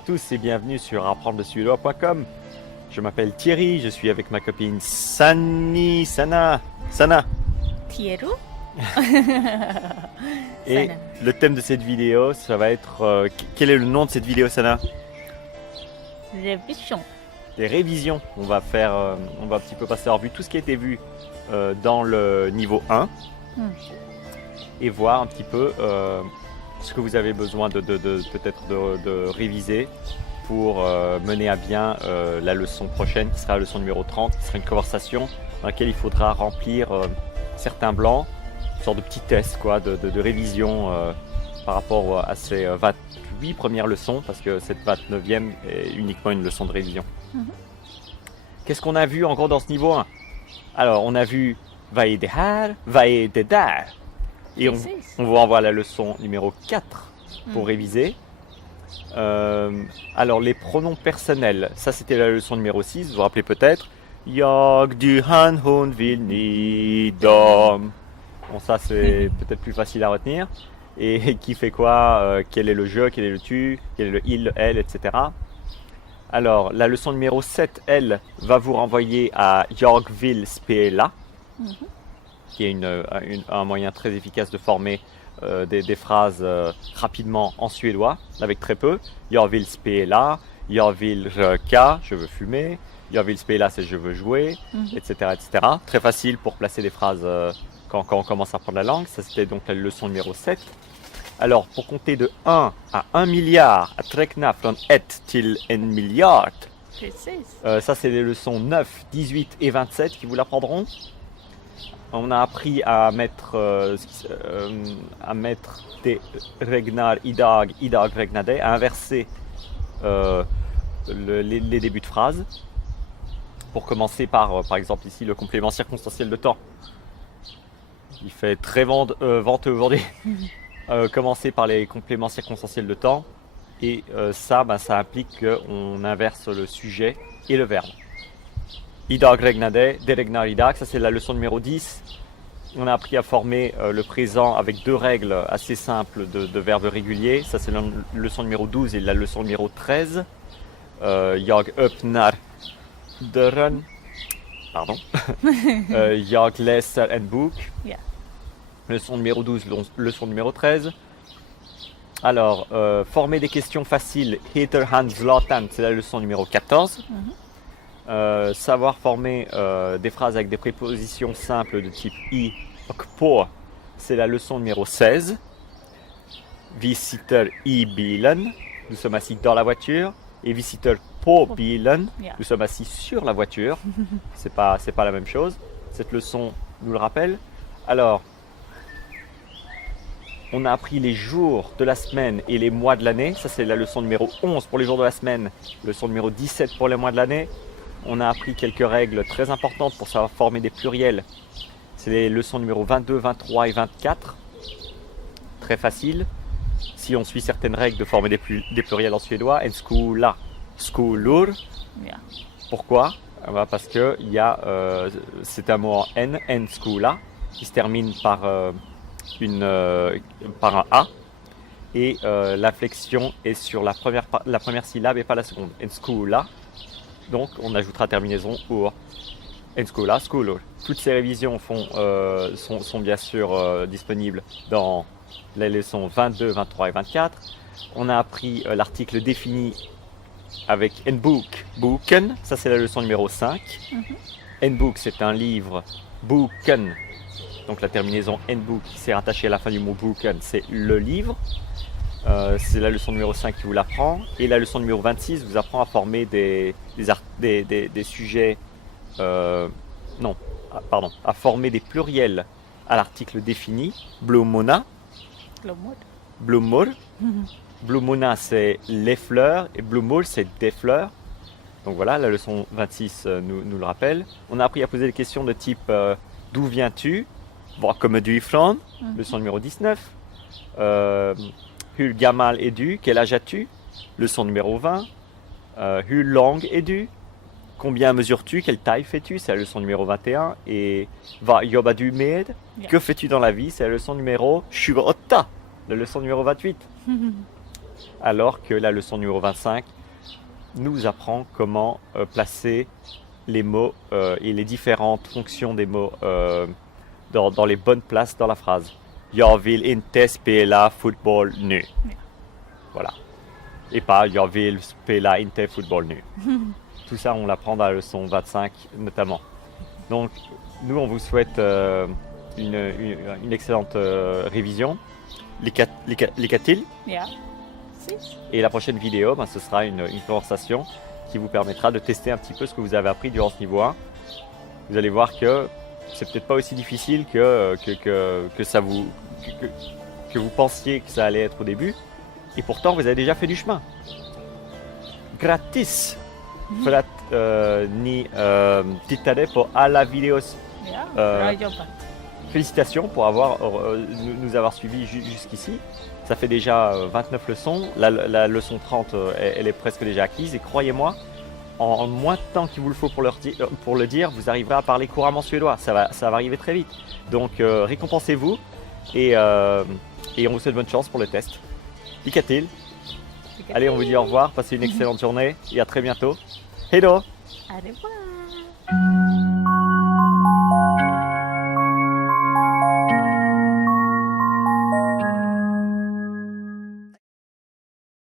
à tous et bienvenue sur apprendre-le-suédois.com. Je m'appelle Thierry, je suis avec ma copine Sana. Thierry. Et Sana. le thème de cette vidéo, ça va être... quel est le nom de cette vidéo, Sana? Révision. Des révisions. On va un petit peu passer en revue tout ce qui a été vu dans le niveau 1 et voir un petit peu ce que vous avez besoin peut-être de réviser pour mener à bien la leçon prochaine, qui sera la leçon numéro 30, qui sera une conversation dans laquelle il faudra remplir certains blancs, une sorte de petit test quoi, de révision par rapport à ces 28 premières leçons, parce que cette 29e est uniquement une leçon de révision. Qu'est-ce qu'on a vu encore dans ce niveau 1? Alors, on a vu Vad är det här? Vad är det där? Et on va avoir la leçon numéro 4 pour réviser. Alors, les pronoms personnels, ça c'était la leçon numéro 6, vous vous rappelez peut-être. Jag, du, han, hon, vill, ni, dom. Bon, ça c'est peut-être plus facile à retenir. Et qui fait quoi? Quel est le je, quel est le tu, quel est le il, le elle, etc. Alors, la leçon numéro 7, elle, va vous renvoyer à Jag vill spela, qui est un moyen très efficace de former des phrases rapidement en suédois, avec très peu. Jag vill spela, jag vill röka, je veux fumer, jag vill spela, c'est je veux jouer, etc., etc. Très facile pour placer des phrases quand on commence à apprendre la langue. Ça, c'était donc la leçon numéro 7. Alors, pour compter de 1 à 1 milliard, à räkna från 1 till 1 miljard, ça c'est les leçons 9, 18 et 27 qui vous l'apprendront. On a appris à mettre des regnar idag, idag regnade, à inverser les débuts de phrases. Pour commencer par exemple ici le complément circonstanciel de temps. Il fait très venteux aujourd'hui. Commencer par les compléments circonstanciels de temps et ça implique qu'on inverse le sujet et le verbe. Idag regnade, det regnar idag, ça c'est la leçon numéro 10. On a appris à former le présent avec deux règles assez simples de verbes réguliers. Ça c'est la leçon numéro 12 et la leçon numéro 13. Jag öppnar dörren. Pardon. Jag läser en bok. Yeah. Leçon numéro 12, leçon numéro 13. Alors, former des questions faciles, heter han zlatan, c'est la leçon numéro 14. Savoir former des phrases avec des prépositions simples de type i och på, c'est la leçon numéro 16. Vi sitter i bilen, nous sommes assis dans la voiture. Et vi sitter på bilen, nous sommes assis sur la voiture. C'est pas la même chose. Cette leçon nous le rappelle. Alors, on a appris les jours de la semaine et les mois de l'année. Ça, c'est la leçon numéro 11 pour les jours de la semaine. Leçon numéro 17 pour les mois de l'année. On a appris quelques règles très importantes pour savoir former des pluriels. C'est les leçons numéro 22, 23 et 24. Très facile. Si on suit certaines règles de former des pluriels en suédois. En skola, skolor. Yeah. Pourquoi? Parce que c'est un mot en en skola, qui se termine par un A et l'inflexion est sur la première syllabe et pas la seconde. En skola, donc on ajoutera terminaison ur. En skola, skolor. Toutes ces révisions sont bien sûr disponibles dans les leçons 22, 23 et 24. On a appris l'article défini avec en book, boken, ça c'est la leçon numéro 5. En book, c'est un livre, boken. Donc la terminaison en book qui s'est rattachée à la fin du mot boken, c'est le livre. C'est la leçon numéro 5 qui vous l'apprend. Et la leçon numéro 26 vous apprend à former des sujets... à former des pluriels à l'article défini. Blommorna. Blommor. Blommorna, c'est les fleurs et blommor, c'est des fleurs. Donc voilà, la leçon 26 nous le rappelle. On a appris à poser des questions de type d'où viens-tu? Var kommer du ifrån? Leçon numéro 19. Hur gammal är du? Quel âge as-tu? Leçon numéro 20. Hur lång är du? Combien mesures-tu? Quelle taille fais-tu? C'est la leçon numéro 21. Et vad jobbar du med? Que fais-tu dans la vie? C'est la leçon numéro 28. La leçon numéro 28. alors que la leçon numéro 25 nous apprend comment placer les mots et les différentes fonctions des mots dans les bonnes places dans la phrase. Jag vill inte spela fotboll nu. Voilà. Et pas jag vill spela inte fotboll nu. Tout ça, on l'apprend dans la leçon 25 notamment. Donc, nous, on vous souhaite une excellente révision. Lycka-till. Ja. Precies. Et la prochaine vidéo, ce sera une conversation qui vous permettra de tester un petit peu ce que vous avez appris durant ce niveau 1. Vous allez voir que c'est peut-être pas aussi difficile que vous pensiez que ça allait être au début. Et pourtant, vous avez déjà fait du chemin. Grattis för att ni tittade på alla videos. Ja, bra jobbat. Félicitations pour nous avoir suivis jusqu'ici. Ça fait déjà 29 leçons. La leçon 30, elle est presque déjà acquise. Et croyez-moi, en moins de temps qu'il vous le faut pour le dire, vous arriverez à parler couramment suédois. Ça va arriver très vite. Donc récompensez-vous et on vous souhaite bonne chance pour le test. Lycka-till. Allez, on vous dit au revoir. Passez une excellente journée et à très bientôt. Hej då! Au revoir.